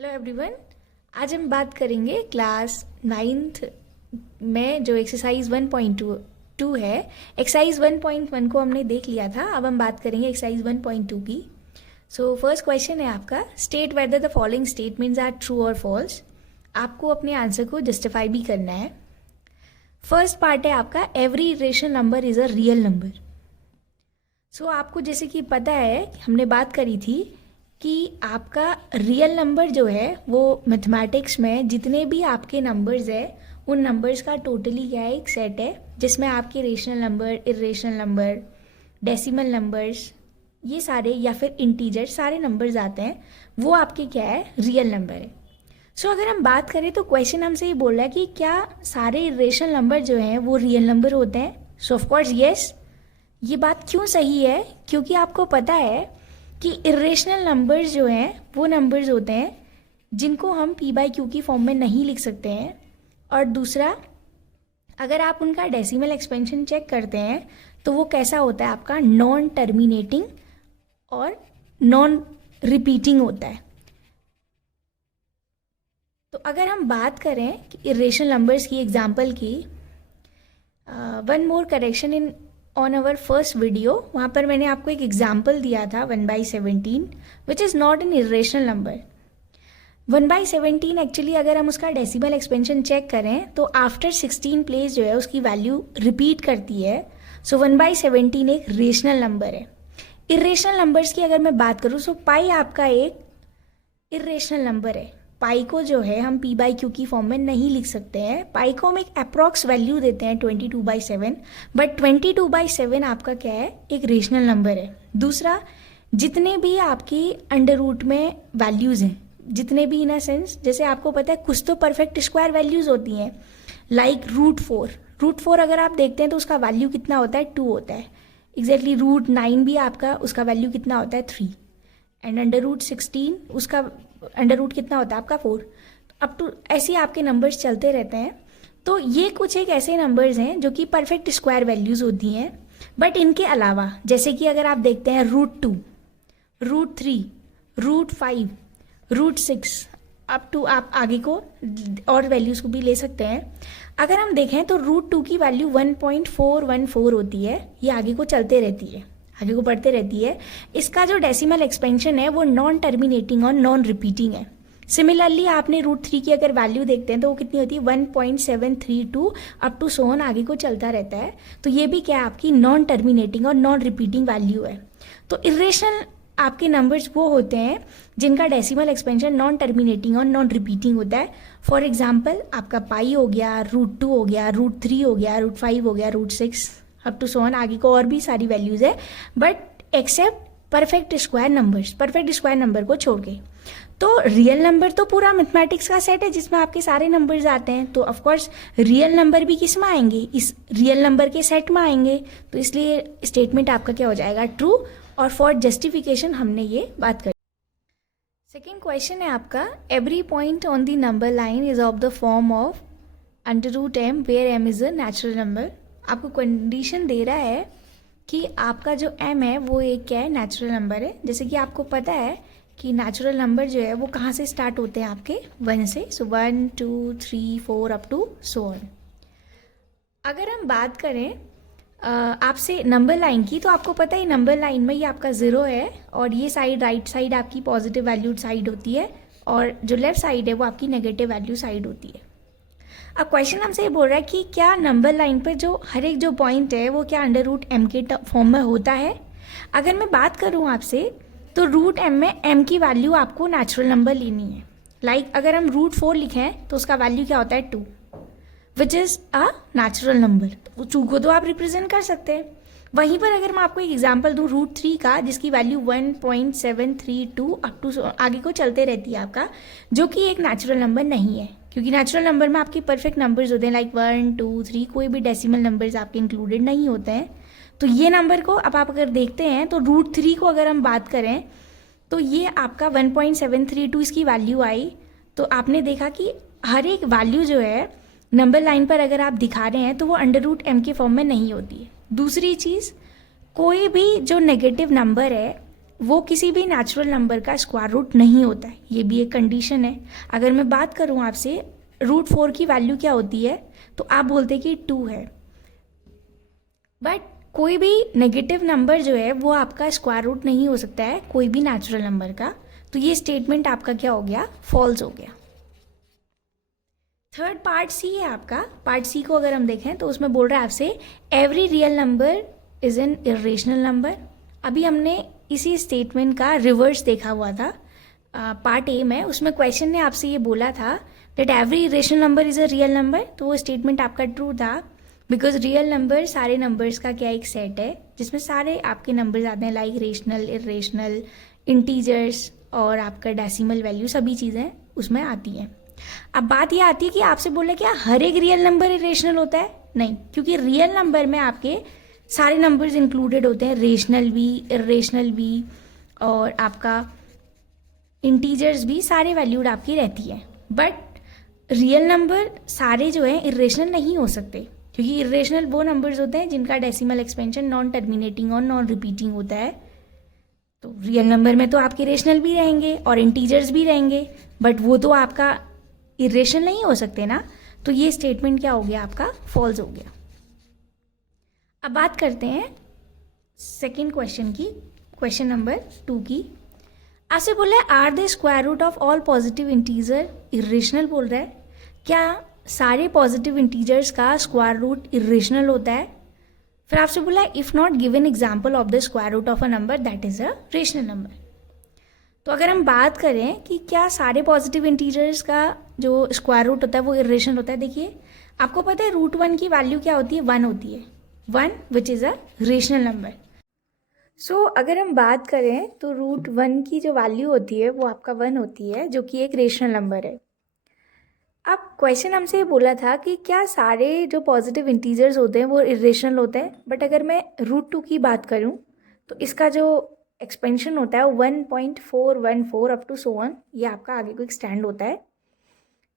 Hello everyone. आज हम बात करेंगे क्लास 9th में जो एक्सरसाइज 1.2 है। एक्सरसाइज 1.1 को हमने देख लिया था, अब हम बात करेंगे एक्सरसाइज 1.2 की। सो फर्स्ट क्वेश्चन है आपका, state whether the following statements are true और फॉल्स। आपको अपने आंसर को जस्टिफाई भी करना है। फर्स्ट पार्ट है आपका, every irrational number is a real number. So आपको जैसे कि पता है, हमने बात करी थी कि आपका रियल नंबर जो है वो मैथमेटिक्स में जितने भी आपके नंबर्स है उन नंबर्स का टोटली क्या है, एक सेट है जिसमें आपके rational number, irrational number, decimal numbers, ये सारे या फिर इंटीजर सारे नंबर्स आते हैं, वो आपके क्या है, रियल नंबर है। सो अगर हम बात करें तो क्वेश्चन हमसे ये बोल रहा है कि क्या सारे इरेशनल नंबर जो हैं वो रियल नंबर होते हैं। So of course yes. ये बात क्यों सही है? क्योंकि आपको पता है कि इरेशनल नंबर्स जो हैं वो नंबर्स होते हैं जिनको हम पी बाई क्यू की फॉर्म में नहीं लिख सकते हैं। और दूसरा, अगर आप उनका डेसिमल एक्सपेंशन चेक करते हैं तो वो कैसा होता है, आपका नॉन टर्मिनेटिंग और नॉन रिपीटिंग होता है। तो अगर हम बात करें कि इरेशनल नंबर्स की एग्जांपल की, one more correction in on our first video, वहाँ पर मैंने आपको एक एग्जाम्पल दिया था 1/17 which is not an irrational number. 1/17 actually अगर हम उसका डेसिमल एक्सपेंशन चेक करें तो आफ्टर 16 प्लेस जो है उसकी वैल्यू रिपीट करती है। सो 1/17 एक रेशनल नंबर है। इरेशनल नंबर्स की अगर मैं बात करूँ तो पाई आपका एक इरेशनल नंबर है। पाई को जो है हम पी बाई क्यू की फॉर्म में नहीं लिख सकते हैं। पाई को हम एक अप्रॉक्स वैल्यू देते हैं 22/7, बट 22/7 आपका क्या है, एक रेशनल नंबर है। दूसरा, जितने भी आपकी अंडर रूट में वैल्यूज़ हैं, जितने भी इन अ सेंस, जैसे आपको पता है कुछ तो परफेक्ट स्क्वायर वैल्यूज़ होती हैं, लाइक रूट फोर अगर आप देखते हैं तो उसका वैल्यू कितना होता है, 2 होता है। एग्जैक्टली रूट 9 भी आपका उसका वैल्यू कितना होता है, 3। एंड अंडर रूट 16 उसका अंडर रूट कितना होता है आपका, 4। अप टू ऐसे आपके नंबर्स चलते रहते हैं। तो ये कुछ एक ऐसे नंबर्स हैं जो कि परफेक्ट स्क्वायर वैल्यूज़ होती हैं। बट इनके अलावा जैसे कि अगर आप देखते हैं root 2, root 3, root 5, root 6, up to आप आगे को और वैल्यूज़ को भी ले सकते हैं। अगर हम देखें तो रूट 2 की वैल्यू 1.414 होती है। ये आगे को चलते रहती है, आगे को बढ़ते रहती है। इसका जो डेसिमल एक्सपेंशन है वो नॉन टर्मिनेटिंग और नॉन रिपीटिंग है। सिमिलरली आपने रूट 3 की अगर वैल्यू देखते हैं तो वो कितनी होती है, 1.732 अप टू सो ऑन आगे को चलता रहता है। तो ये भी क्या है, आपकी नॉन टर्मिनेटिंग और नॉन रिपीटिंग वैल्यू है। तो इरेशनल आपके नंबर्स वो होते हैं जिनका डेसिमल एक्सपेंशन नॉन टर्मिनेटिंग और नॉन रिपीटिंग होता है। फॉर एग्जाम्पल आपका पाई हो गया, रूट 2 हो गया, रूट 3 हो गया, रूट 5 हो गया, root 6 up to so on आगे को और भी सारी वैल्यूज है, but except perfect square number को छोड़ के। तो रियल नंबर तो पूरा मैथमेटिक्स का सेट है जिसमें आपके सारे नंबर्स आते हैं। तो ऑफकोर्स रियल नंबर भी किस में आएंगे, इस रियल नंबर के सेट में आएंगे। तो इसलिए स्टेटमेंट आपका क्या हो जाएगा, ट्रू। और फॉर जस्टिफिकेशन हमने ये बात करी। सेकेंड क्वेश्चन है आपका, every point on the number line is of the form of √m where m is a natural number. आपको कंडीशन दे रहा है कि आपका जो m है वो एक क्या है, नेचुरल नंबर है। जैसे कि आपको पता है कि नेचुरल नंबर जो है वो कहाँ से स्टार्ट होते हैं, आपके 1 से। सो 1 2 3 4 अप टू सो ऑन। अगर हम बात करें आपसे नंबर लाइन की, तो आपको पता है नंबर लाइन में ये आपका 0 है और ये साइड राइट साइड आपकी पॉजिटिव वैल्यूड साइड होती है और जो लेफ्ट साइड है वो आपकी नेगेटिव वैल्यू साइड होती है। अब क्वेश्चन हमसे ये बोल रहा है कि क्या नंबर लाइन पर जो हर एक जो पॉइंट है वो क्या √m के फॉर्म में होता है। अगर मैं बात करूँ आपसे तो √m में m की वैल्यू आपको नेचुरल नंबर लेनी है। लाइक अगर हम √4 लिखें तो उसका वैल्यू क्या होता है, 2, विच इज़ अ नेचुरल नंबर। 2 को तो आप रिप्रेजेंट कर सकते हैं। वहीं पर अगर मैं आपको एक एग्जांपल दूँ √3 का, जिसकी वैल्यू 1.732 अप टू आगे को चलते रहती है आपका, जो कि एक नेचुरल नंबर नहीं है। क्योंकि नेचुरल नंबर में आपके परफेक्ट नंबर्स होते हैं, लाइक 1 2 3, कोई भी डेसिमल नंबर्स आपके इंक्लूडेड नहीं होते हैं। तो ये नंबर को अब आप अगर देखते हैं तो √3 को अगर हम बात करें तो ये आपका 1.732 इसकी वैल्यू आई। तो आपने देखा कि हर एक वैल्यू जो है नंबर लाइन पर अगर आप दिखा रहे हैं तो वो √m के फॉर्म में नहीं होती है। दूसरी चीज़, कोई भी जो नेगेटिव नंबर है वो किसी भी नेचुरल नंबर का स्क्वायर रूट नहीं होता है, ये भी एक कंडीशन है। अगर मैं बात करूँ आपसे √4 की वैल्यू क्या होती है, तो आप बोलते कि 2 है, बट कोई भी नेगेटिव नंबर जो है वो आपका स्क्वायर रूट नहीं हो सकता है कोई भी नेचुरल नंबर का। तो ये स्टेटमेंट आपका क्या हो गया, फॉल्स हो गया। थर्ड पार्ट सी है आपका। पार्ट सी को अगर हम देखें तो उसमें बोल रहा है आपसे every real number is an irrational number. अभी हमने इसी स्टेटमेंट का रिवर्स देखा हुआ था पार्ट ए में। उसमें क्वेश्चन ने आपसे ये बोला था that every irrational number is a real number. तो वो स्टेटमेंट आपका ट्रू था, बिकॉज रियल नंबर सारे नंबर्स का क्या एक सेट है जिसमें सारे आपके नंबर्स आते हैं, लाइक रेशनल, इरेशनल, इंटीजर्स और आपका डेसिमल वैल्यू, सभी चीज़ें उसमें आती हैं। अब बात ये आती है कि आपसे बोला क्या हर एक रियल नंबर इरेशनल होता है? नहीं, क्योंकि रियल नंबर में आपके सारे नंबर्स इंक्लूडेड होते हैं, रेशनल भी, इरेशनल भी और आपका इंटीजर्स भी, सारे वैल्यूड आपकी रहती है। बट रियल नंबर सारे जो हैं इरेशनल नहीं हो सकते, क्योंकि इरेशनल वो नंबर्स होते हैं जिनका डेसिमल एक्सपेंशन नॉन टर्मिनेटिंग और नॉन रिपीटिंग होता है। तो रियल नंबर में तो आपके रेशनल भी रहेंगे और इंटीजर्स भी रहेंगे, बट वो तो आपका इरेशनल नहीं हो सकते ना। तो ये स्टेटमेंट क्या हो गया आपका, फॉल्स हो गया। अब बात करते हैं सेकेंड क्वेश्चन की, क्वेश्चन नंबर 2 की। आपसे बोला है are the square root of all positive integer irrational बोल रहा है। क्या सारे पॉजिटिव इंटीजर्स का स्क्वायर रूट इरेशनल होता है? फिर आपसे बोला है if not given example of the square root of a number that is a rational number. तो अगर हम बात करें कि क्या सारे पॉजिटिव इंटीजर्स का जो स्क्वायर रूट होता है वो इरेशनल होता है, देखिए आपको पता है √1 की वैल्यू क्या होती है, 1 होती है, 1 which is a rational number. So अगर हम बात करें तो √1 की जो वैल्यू होती है वो आपका 1 होती है, जो कि एक रेशनल नंबर है। अब क्वेश्चन हमसे ये बोला था कि क्या सारे जो पॉजिटिव इंटीजर्स होते हैं वो इरेशनल होते हैं, बट अगर मैं √2 की बात करूं तो इसका जो एक्सपेंशन होता है 1.414 अप टू सो ऑन, ये आपका आगे को एक्सटेंड होता है,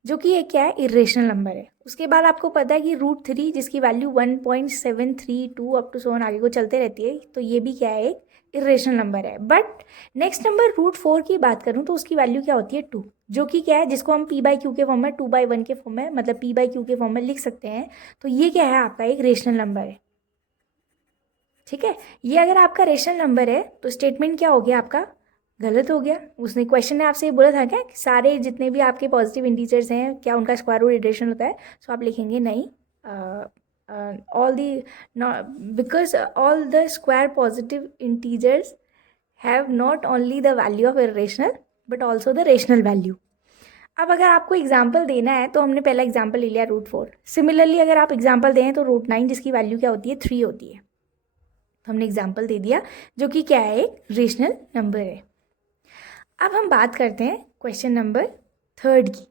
जो कि ये क्या है, इरेशनल नंबर है। उसके बाद आपको पता है कि √3 जिसकी value 1.732 up to so on आगे को चलते रहती है, तो ये भी क्या है, एक इरेशनल नंबर है। बट नेक्स्ट नंबर √4 की बात करूं तो उसकी वैल्यू क्या होती है, 2, जो कि क्या है, जिसको हम p/q के फॉर्म में 2/1 के फॉर्म में, मतलब p/q के फॉर्म में लिख सकते हैं। तो ये क्या है, आपका एक रेशनल नंबर है। ठीक है, ये अगर आपका रेशनल नंबर है तो स्टेटमेंट क्या हो गया आपका, गलत हो गया। उसने क्वेश्चन ने आपसे ये बोला था क्या कि सारे जितने भी आपके पॉजिटिव इंटीजर्स हैं क्या उनका स्क्वायर रूट इरेशनल होता है? सो आप लिखेंगे नहीं, all the, because all the square positive integers have not only the value of irrational but also the rational value. अब अगर आपको एग्जाम्पल देना है तो हमने पहला एग्जाम्पल ले लिया √4। सिमिलरली अगर आप एग्जाम्पल दें तो √9 जिसकी वैल्यू क्या होती है, 3 होती है। तो हमने एग्जाम्पल दे दिया जो कि क्या है, एक रेशनल नंबर है। अब हम बात करते हैं क्वेश्चन नंबर 3 की।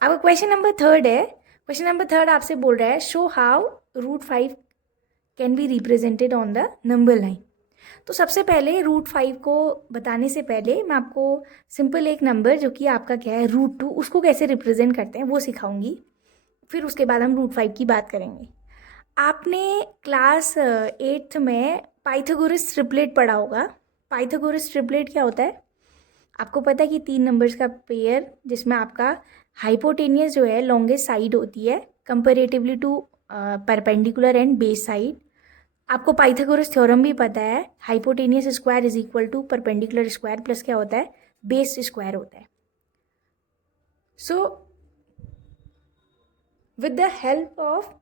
अब क्वेश्चन नंबर 3 है, क्वेश्चन नंबर 3 आपसे बोल रहा है show how √5 can be represented on the number line. तो सबसे पहले √5 को बताने से पहले मैं आपको सिंपल एक नंबर जो कि आपका क्या है, √2, उसको कैसे रिप्रेजेंट करते हैं वो सिखाऊंगी। फिर उसके बाद हम √5 की बात करेंगे। आपने क्लास 8th में पाइथागोरस ट्रिपलेट पढ़ा होगा। पाइथागोरस ट्रिपलेट क्या होता है, आपको पता है कि 3 नंबर्स का पेयर जिसमें आपका हाइपोटेनियस जो है लॉन्गेस्ट साइड होती है comparatively to perpendicular and base side. आपको पाइथागोरस थ्योरम भी पता है, hypotenuse square is equal to perpendicular square plus क्या होता है, बेस स्क्वायर होता है। So with the help of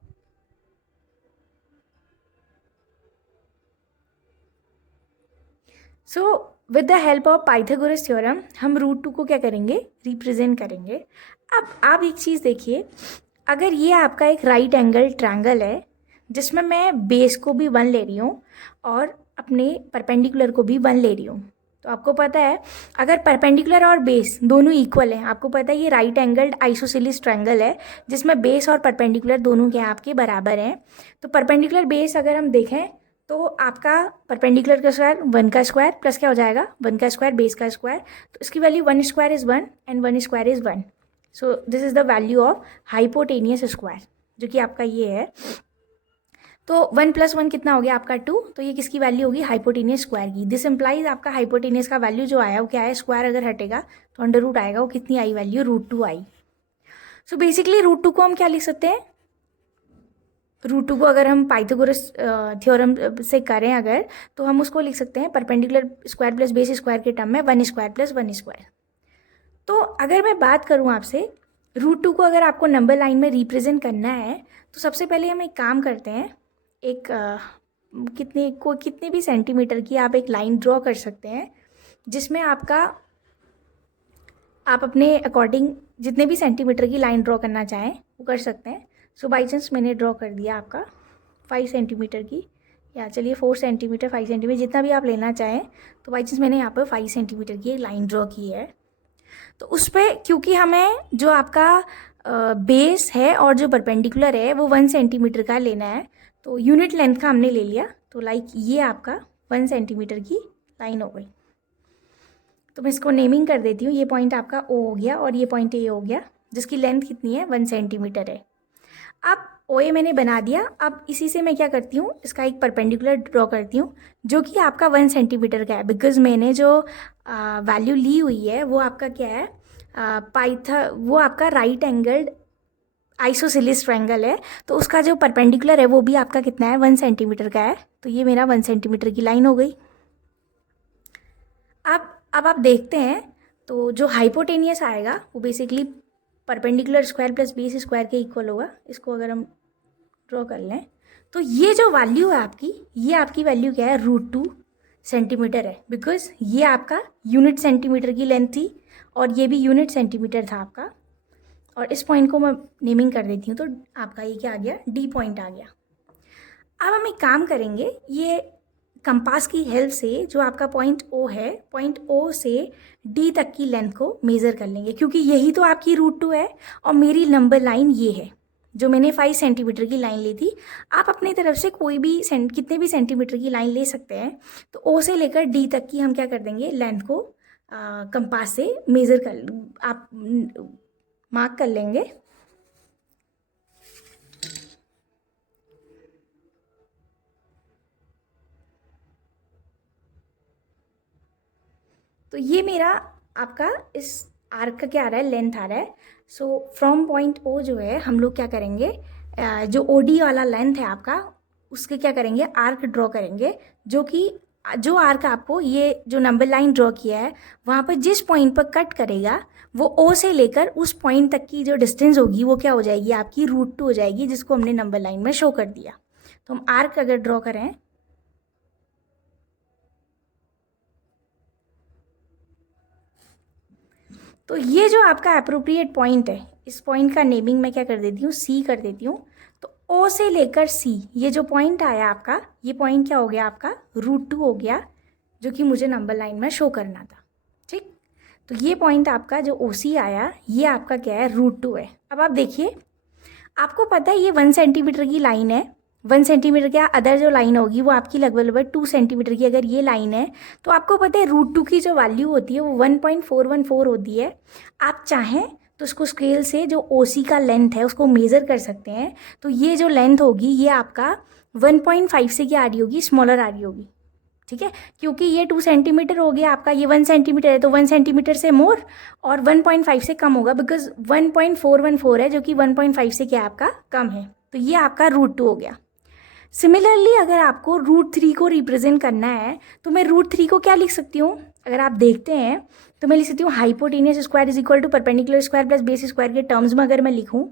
with the help of Pythagoras theorem हम √2 को क्या करेंगे, रिप्रेजेंट करेंगे। अब आप एक चीज़ देखिए, अगर ये आपका एक राइट एंगल ट्रायंगल है जिसमें मैं बेस को भी 1 ले रही हूँ और अपने परपेंडिकुलर को भी 1 ले रही हूँ, तो आपको पता है अगर परपेंडिकुलर और बेस दोनों इक्वल हैं, आपको पता है ये राइट एंगल्ड आइसोसेलेस ट्रायंगल है जिसमें बेस और परपेंडिकुलर दोनों क्या आपके बराबर हैं। तो परपेंडिकुलर बेस अगर हम देखें तो आपका परपेंडिकुलर का स्क्वायर 1 का स्क्वायर प्लस क्या हो जाएगा, 1 का स्क्वायर बेस का स्क्वायर, तो इसकी value 1 square is 1 and 1 square is 1। So this is the value of hypotenuse square, जो कि आपका ये है। तो 1+1 कितना हो गया आपका 2, तो ये किसकी वैल्यू होगी, हाइपोटेनियस स्क्वायर की। दिस इम्प्लाइज आपका हाइपोटेनियस का वैल्यू जो आया वो क्या है, स्क्वायर अगर हटेगा तो अंडर रूट आएगा, वो कितनी I value, √2 I. So basically √2 को हम क्या लिख सकते हैं, √2 को अगर हम पाइथागोरस थ्योरम से करें अगर, तो हम उसको लिख सकते हैं perpendicular square plus base square के टर्म में 1² + 1²। तो अगर मैं बात करूं आपसे, √2 को अगर आपको नंबर लाइन में रिप्रेजेंट करना है तो सबसे पहले हम एक काम करते हैं, एक कितने भी सेंटीमीटर की आप एक लाइन ड्रॉ कर सकते हैं, जिसमें आप अपने अकॉर्डिंग जितने भी सेंटीमीटर की लाइन ड्रॉ करना चाहें वो कर सकते हैं। सो बाई चांस मैंने ड्रॉ कर दिया आपका 5 सेंटीमीटर की, या चलिए 4 सेंटीमीटर 5 सेंटीमीटर जितना भी आप लेना चाहें, तो बाई चांस मैंने यहाँ पर 5 सेंटीमीटर की एक लाइन ड्रॉ की है। तो उस पर क्योंकि हमें जो आपका बेस है और जो परपेंडिकुलर है वो 1 सेंटीमीटर का लेना है, तो यूनिट लेंथ का हमने ले लिया, तो लाइक ये आपका 1 सेंटीमीटर की लाइन हो गई। तो मैं इसको नेमिंग कर देती हूँ, ये पॉइंट आपका O हो गया और ये पॉइंट A हो गया, जिसकी लेंथ कितनी है, 1 सेंटीमीटर है। अब OA मैंने बना दिया। अब इसी से मैं क्या करती हूँ, इसका एक परपेंडिकुलर ड्रॉ करती हूँ जो कि आपका 1 सेंटीमीटर का है, बिकॉज मैंने जो वैल्यू ली हुई है वो आपका क्या है, वो आपका राइट एंगल्ड आइसोसेलेस ट्रायंगल है, तो उसका जो परपेंडिकुलर है वो भी आपका कितना है, 1 सेंटीमीटर का है। तो ये मेरा 1 सेंटीमीटर की लाइन हो गई। अब आप देखते हैं, तो जो हाइपोटेनियस आएगा वो basically perpendicular square plus base square के इक्वल होगा। इसको अगर हम ड्रॉ कर लें तो ये जो वैल्यू है आपकी, ये आपकी वैल्यू क्या है, √2 सेंटीमीटर है, बिकॉज ये आपका यूनिट सेंटीमीटर की लेंथ थी और ये भी यूनिट सेंटीमीटर था आपका। और इस पॉइंट को मैं नेमिंग कर देती हूँ, तो आपका ये क्या आ गया, D पॉइंट आ गया। अब हम एक काम करेंगे, ये कंपास की हेल्प से जो आपका पॉइंट O है, पॉइंट O से D तक की लेंथ को मेज़र कर लेंगे, क्योंकि यही तो आपकी √2 है और मेरी नंबर लाइन ये है जो मैंने 5 सेंटीमीटर की लाइन ली थी। आप अपनी तरफ से कोई भी कितने भी सेंटीमीटर की लाइन ले सकते हैं। तो O से लेकर D तक की हम क्या कर देंगे, लेंथ को कंपास से मेज़र कर आप मार्क कर लेंगे। तो ये मेरा आपका इस आर्क का क्या आ रहा है, लेंथ आ रहा है। सो फ्रॉम पॉइंट O जो है हम लोग क्या करेंगे, जो OD वाला लेंथ है आपका, उसके क्या करेंगे, आर्क ड्रॉ करेंगे, जो आर्क आपको ये जो नंबर लाइन ड्रॉ किया है वहाँ पर जिस पॉइंट पर कट करेगा वो O से लेकर उस पॉइंट तक की जो डिस्टेंस होगी वो क्या हो जाएगी, आपकी √2 हो जाएगी, जिसको हमने नंबर लाइन में शो कर दिया। तो हम आर्क अगर ड्रॉ करें, तो ये जो आपका अप्रोप्रिएट पॉइंट है, इस पॉइंट का नेमिंग मैं क्या कर देती हूँ, C कर देती हूँ। तो O से लेकर C ये जो पॉइंट आया आपका, ये पॉइंट क्या हो गया आपका, √2 हो गया, जो कि मुझे नंबर लाइन में शो करना था। ठीक, तो ये पॉइंट आपका जो OC आया, ये आपका क्या है, √2 है। अब आप देखिए, आपको पता है ये 1 सेंटीमीटर की लाइन है, 1 सेंटीमीटर के अदर जो लाइन होगी वो आपकी लगभग 2 सेंटीमीटर की अगर ये लाइन है, तो आपको पता है √2 की जो वैल्यू होती है वो 1.414 होती है। आप चाहें तो उसको स्केल से जो OC का लेंथ है उसको मेज़र कर सकते हैं। तो ये जो लेंथ होगी ये आपका 1.5 से क्या आ रही होगी, स्मॉलर आ रही होगी। ठीक है, क्योंकि ये 2 सेंटीमीटर हो गया आपका, ये 1 सेंटीमीटर है, तो 1 सेंटीमीटर से मोर और 1.5 से कम होगा, बिकॉज 1.414 है जो कि 1.5 से क्या आपका कम है। तो ये आपका √2 हो गया। सिमिलरली अगर आपको √3 को रिप्रेजेंट करना है तो मैं √3 को क्या लिख सकती हूँ, अगर आप देखते हैं तो मैं लिख सकती हूँ hypotenuse square is equal to perpendicular square plus base square के टर्म्स में अगर मैं लिखूँ,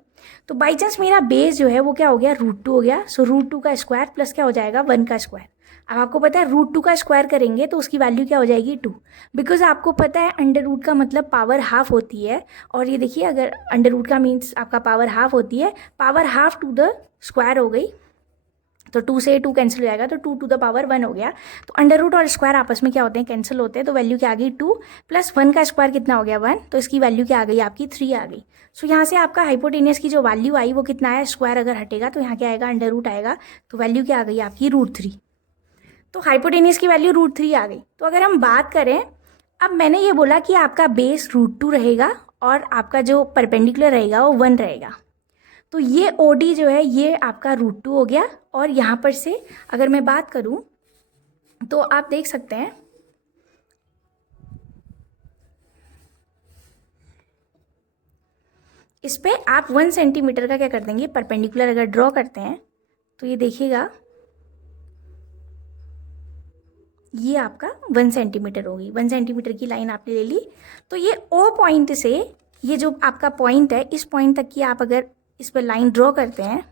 तो बाई चांस मेरा बेस जो है वो क्या हो गया, √2 हो गया। सो √2 का स्क्वायर प्लस क्या हो जाएगा, 1 का स्क्वायर। अब आपको पता है √2 का स्क्वायर करेंगे तो उसकी वैल्यू क्या हो जाएगी, 2, बिकॉज आपको पता है अंडर रूट का मतलब पावर हाफ होती है। और ये देखिए, अगर अंडर रूट का मीन्स आपका पावर हाफ होती है, power half to the square हो गई, तो 2 से 2 कैंसिल हो जाएगा, तो 2 टू द पावर 1 हो गया। तो अंडर रूट और स्क्वायर आपस में क्या होते हैं, कैंसिल होते हैं। तो वैल्यू क्या आ गई, 2 प्लस 1 का स्क्वायर कितना हो गया, 1, तो इसकी वैल्यू क्या आ गई आपकी, 3 आ गई। सो यहाँ से आपका हाइपोटेनियस की जो वैल्यू आई वो कितना आया, स्क्वायर अगर हटेगा तो यहाँ क्या आएगा, अंडर रूट आएगा, तो वैल्यू क्या आ गई आपकी, √3। तो हाइपोटेनियस की वैल्यू √3 आ गई। तो अगर हम बात करें, अब मैंने ये बोला कि आपका बेस √2 रहेगा और आपका जो परपेंडिकुलर रहेगा वो 1 रहेगा। तो ये OD जो है ये आपका √2 हो गया। और यहाँ पर से अगर मैं बात करूँ तो आप देख सकते हैं इस पे आप 1 सेंटीमीटर का क्या कर देंगे, परपेंडिकुलर अगर ड्रॉ करते हैं तो ये देखिएगा ये आपका 1 सेंटीमीटर होगी। 1 सेंटीमीटर की लाइन आपने ले ली। तो ये O पॉइंट से ये जो आपका पॉइंट है इस पॉइंट तक की आप अगर इस पर लाइन ड्रॉ करते हैं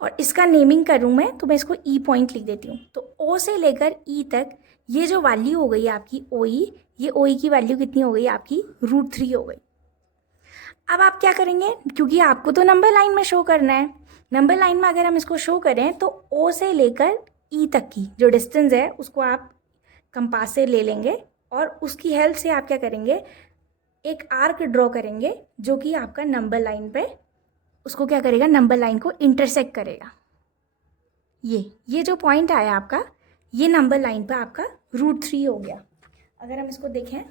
और इसका नेमिंग करूँ मैं तो मैं इसको E पॉइंट लिख देती हूँ। तो O से लेकर E तक ये जो वैल्यू हो गई आपकी OE, ये OE की वैल्यू कितनी हो गई आपकी, √3 हो गई। अब आप क्या करेंगे, क्योंकि आपको तो नंबर लाइन में शो करना है, नंबर लाइन में अगर हम इसको शो करें तो O से लेकर E तक की जो डिस्टेंस है उसको आप कंपास से ले लेंगे और उसकी हेल्प से आप क्या करेंगे, एक आर्क ड्रॉ करेंगे जो कि आपका नंबर लाइन पे उसको क्या करेगा, नंबर लाइन को इंटरसेक्ट करेगा। ये जो पॉइंट आया आपका ये नंबर लाइन पे आपका √3 हो गया। अगर हम इसको देखें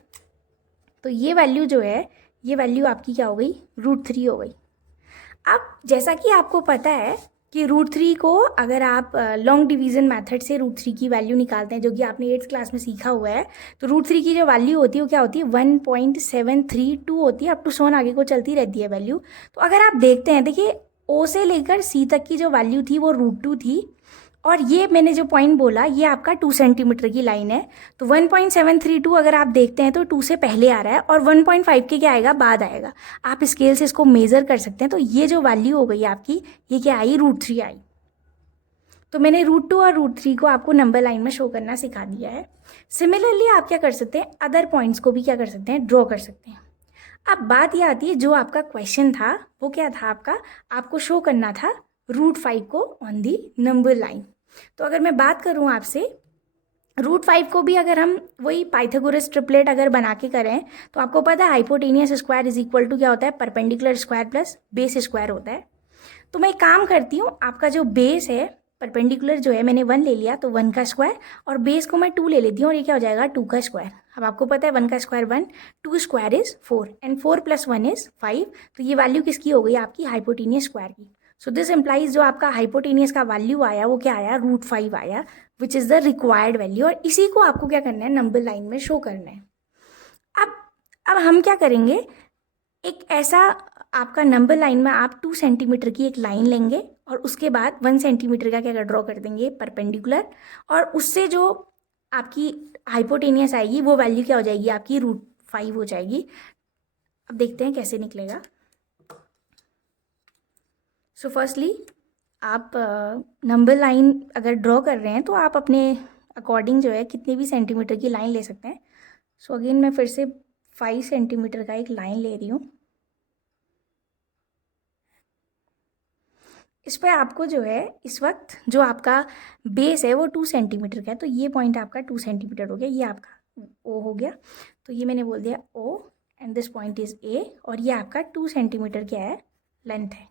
तो ये वैल्यू जो है ये वैल्यू आपकी क्या हो गई, √3 हो गई। अब जैसा कि आपको पता है कि √3 को अगर आप लॉन्ग डिवीज़न मेथड से √3 की वैल्यू निकालते हैं जो कि आपने 8th क्लास में सीखा हुआ है, तो √3 की जो वैल्यू होती है वो क्या होती है, 1.732 होती है। अप टू सोन आगे को चलती रहती है वैल्यू। तो अगर आप देखते हैं, देखिए O से लेकर C तक की जो वैल्यू थी वो √2 थी और ये मैंने जो पॉइंट बोला ये आपका 2 सेंटीमीटर की लाइन है। तो 1.732 अगर आप देखते हैं तो 2 से पहले आ रहा है और 1.5 के क्या आएगा, बाद आएगा। आप स्केल से इसको मेज़र कर सकते हैं। तो ये जो वैल्यू हो गई आपकी ये क्या आई, √3 आई। तो मैंने √2 और √3 को आपको नंबर लाइन में शो करना सिखा दिया है। सिमिलरली आप क्या कर सकते हैं, अदर पॉइंट्स को भी क्या कर सकते हैं, ड्रॉ कर सकते हैं। अब बात ये आती है जो आपका क्वेश्चन था वो क्या था आपका, आपको शो करना था √5 को ऑन दी नंबर लाइन। तो अगर मैं बात करूं आपसे, √5 को भी अगर हम वही पाइथागोरस ट्रिपलेट अगर बना के करें तो आपको पता है hypotenuse square is equal to क्या होता है, perpendicular square plus base square होता है। तो मैं एक काम करती हूँ, आपका जो बेस है परपेंडिकुलर जो है मैंने 1 ले लिया तो 1 का स्क्वायर और बेस को मैं 2 ले लेती हूँ और ये क्या हो जाएगा, 2 का स्क्वायर। अब आपको पता है 1 का square 1, 2 square is 4 and 4 + 1 is 5। तो ये वैल्यू किसकी हो गई आपकी, हाइपोटेनियस स्क्वायर की। सो दिस इम्प्लाइज जो आपका हाइपोटेनियस का वैल्यू आया वो क्या आया, √5 आया, which is the required value. और इसी को आपको क्या करना है, नंबर लाइन में शो करना है। अब हम क्या करेंगे, एक ऐसा आपका नंबर लाइन में आप 2 सेंटीमीटर की एक लाइन लेंगे और उसके बाद 1 सेंटीमीटर का क्या ड्रॉ कर देंगे, परपेंडिकुलर, और उससे जो आपकी हाइपोटेनियस आएगी वो वैल्यू क्या हो जाएगी आपकी, √5 हो जाएगी। अब देखते हैं कैसे निकलेगा। सो फर्स्टली आप नंबर लाइन अगर ड्रॉ कर रहे हैं तो आप अपने अकॉर्डिंग जो है कितने भी सेंटीमीटर की लाइन ले सकते हैं। सो अगेन मैं फिर से 5 सेंटीमीटर का एक लाइन ले रही हूँ। इस पर आपको जो है इस वक्त जो आपका बेस है वो 2 सेंटीमीटर का है, तो ये पॉइंट आपका 2 सेंटीमीटर हो गया, ये आपका O हो गया। तो ये मैंने बोल दिया O and this point is A और ये आपका 2 सेंटीमीटर क्या है, लेंथ है।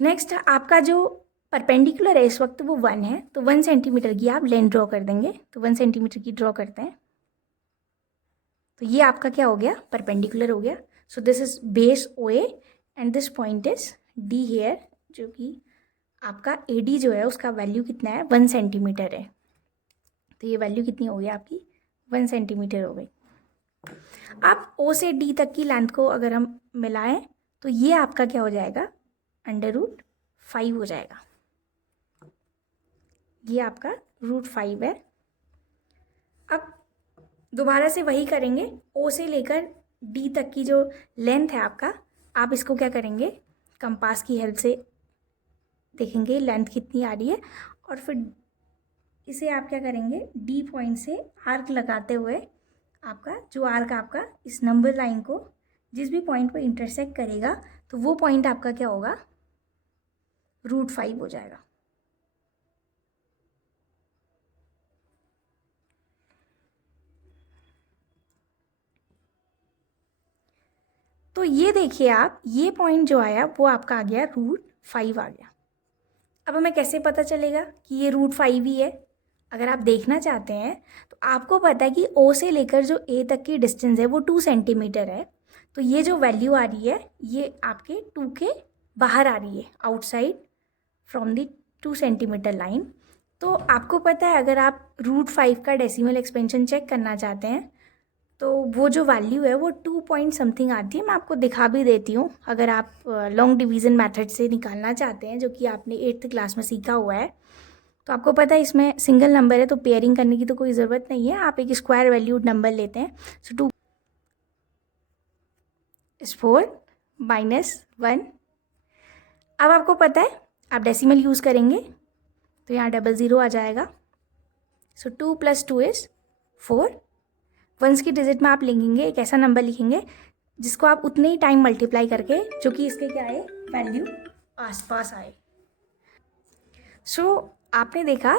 नेक्स्ट आपका जो परपेंडिकुलर है इस वक्त वो 1 है, तो 1 सेंटीमीटर की आप लेंथ ड्रॉ कर देंगे। तो 1 सेंटीमीटर की ड्रॉ करते हैं तो ये आपका क्या हो गया, परपेंडिकुलर हो गया। So this is base OA and this point is D here, जो कि आपका AD जो है उसका वैल्यू कितना है, 1 सेंटीमीटर है। तो ये वैल्यू कितनी हो गई आपकी, 1 सेंटीमीटर हो गई। आप O से D तक की लेंथ को अगर हम मिलाएं तो ये आपका क्या हो जाएगा, √5 हो जाएगा। ये आपका √5 है। अब दोबारा से वही करेंगे, O से लेकर D तक की जो लेंथ है आपका, आप इसको क्या करेंगे, कंपास की हेल्प से देखेंगे लेंथ कितनी आ रही है और फिर इसे आप क्या करेंगे, D पॉइंट से आर्क लगाते हुए आपका जो आर्क आपका इस नंबर लाइन को जिस भी पॉइंट पर इंटरसेक्ट करेगा तो वो पॉइंट आपका क्या होगा, √5 हो जाएगा। तो ये देखिए आप, ये पॉइंट जो आया वो आपका आ गया √5 आ गया। अब हमें कैसे पता चलेगा कि ये √5 ही है, अगर आप देखना चाहते हैं तो आपको पता है कि ओ से लेकर जो ए तक की डिस्टेंस है वो 2 सेंटीमीटर है। तो ये जो वैल्यू आ रही है ये आपके 2 के बाहर आ रही है, outside from the 2 centimetre line. तो आपको पता है अगर आप √5 का डेसिमल एक्सपेंशन चेक करना चाहते हैं तो वो जो वैल्यू है वो 2 पॉइंट समथिंग आती है। मैं आपको दिखा भी देती हूँ अगर आप लॉन्ग डिवीज़न मेथड से निकालना चाहते हैं, जो कि आपने 8th क्लास में सीखा हुआ है। तो आपको पता है इसमें सिंगल नंबर है तो पेयरिंग करने की तो कोई ज़रूरत नहीं है, आप एक स्क्वायर वैल्यूड नंबर लेते हैं। सो 2 इज 4 -1। अब आपको पता है आप डेसिमल यूज़ करेंगे तो यहाँ 00 आ जाएगा। सो 2 + 2 इज़ 4। वंस की डिजिट में आप लिखेंगे एक ऐसा नंबर लिखेंगे जिसको आप उतने ही टाइम मल्टीप्लाई करके, जो कि इसके क्या आए वैल्यू आसपास आए। सो आपने देखा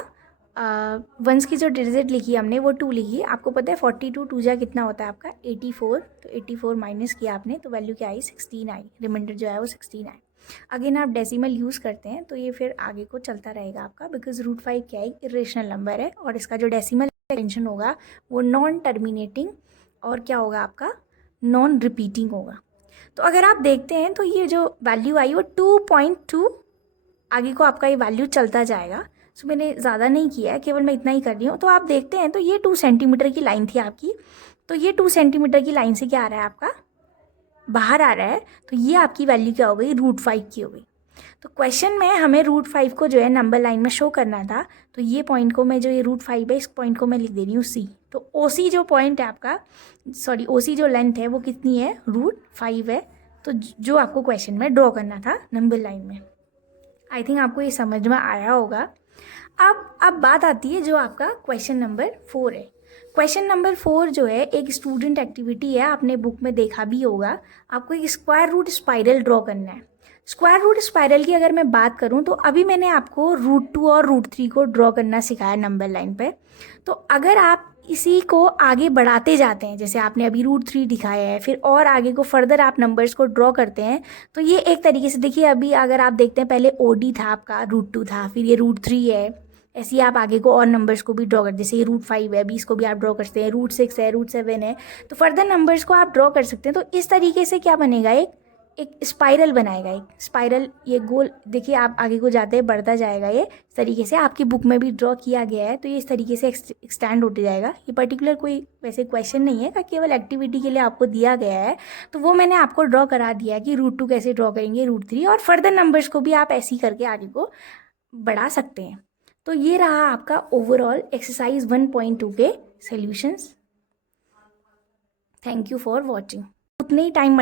वंस की जो डिजिट लिखी हमने वो 2 लिखी। आपको पता है 42 2 जा कितना होता है आपका 84। तो 84 माइनस किया आपने तो वैल्यू क्या आई 16 आई। रिमाइंडर जो है वो 16 आई। अगेन आप डेसिमल यूज़ करते हैं तो ये फिर आगे को चलता रहेगा आपका, बिकॉज √5 क्या है इरेशनल नंबर है और इसका जो डेसिमल एक्सटेंशन होगा वो नॉन टर्मिनेटिंग और क्या होगा आपका नॉन रिपीटिंग होगा। तो अगर आप देखते हैं तो ये जो वैल्यू आई वो 2.2 आगे को आपका ये वैल्यू चलता जाएगा। सो मैंने ज़्यादा नहीं किया है, केवल मैं इतना ही कर रही हूँ। तो आप देखते हैं तो ये 2 सेंटीमीटर की लाइन थी आपकी, तो ये 2 सेंटीमीटर की लाइन से क्या आ रहा है आपका बाहर आ रहा है। तो ये आपकी वैल्यू क्या हो गई √5 की हो गई। तो क्वेश्चन में हमें √5 को जो है नंबर लाइन में शो करना था। तो ये पॉइंट को मैं जो ये √5 है इस पॉइंट को मैं लिख दे रही हूँ C। तो OC जो पॉइंट है आपका, सॉरी OC जो लेंथ है वो कितनी है √5 है। तो जो आपको क्वेश्चन में ड्रॉ करना था नंबर लाइन में। आई थिंक आपको ये समझ में आया होगा। अब बात आती है जो आपका क्वेश्चन नंबर 4 है। क्वेश्चन नंबर 4 जो है एक स्टूडेंट एक्टिविटी है, आपने बुक में देखा भी होगा। आपको एक स्क्वायर रूट स्पाइरल ड्रॉ करना है। स्क्वायर रूट स्पाइरल की अगर मैं बात करूं तो अभी मैंने आपको √2 और √3 को ड्रॉ करना सिखाया नंबर लाइन पे। तो अगर आप इसी को आगे बढ़ाते जाते हैं, जैसे आपने अभी √3 दिखाया है, फिर और आगे को फर्दर आप नंबर्स को ड्रॉ करते हैं तो ये एक तरीके से देखिए। अभी अगर आप देखते हैं पहले OD था आपका, √2 था, फिर ये √3 है। ऐसे ही आप आगे को और नंबर्स को भी ड्रॉ कर, जैसे ये √5 है, अभी इसको भी आप ड्रॉ कर सकते हैं, √6 है, √7 है। तो फर्दर नंबर्स को आप ड्रॉ कर सकते हैं। तो इस तरीके से क्या बनेगा एक स्पाइरल बनाएगा, एक स्पाइरल ये गोल देखिए आप आगे को जाते हैं बढ़ता जाएगा। ये इस तरीके से आपकी बुक में भी ड्रॉ किया गया है। तो ये इस तरीके से एक्सटेंड होते जाएगा। ये पर्टिकुलर कोई वैसे क्वेश्चन नहीं है, केवल एक्टिविटी के लिए आपको दिया गया है। तो वो मैंने आपको ड्रॉ करा दिया है कि √2 कैसे ड्रॉ करेंगे, √3 और फर्दर नंबर्स को भी आप ऐसे ही करके आगे को बढ़ा सकते हैं। तो ये रहा आपका ओवरऑल एक्सरसाइज 1.2 के solutions. Thank you for watching. उतने ही टाइम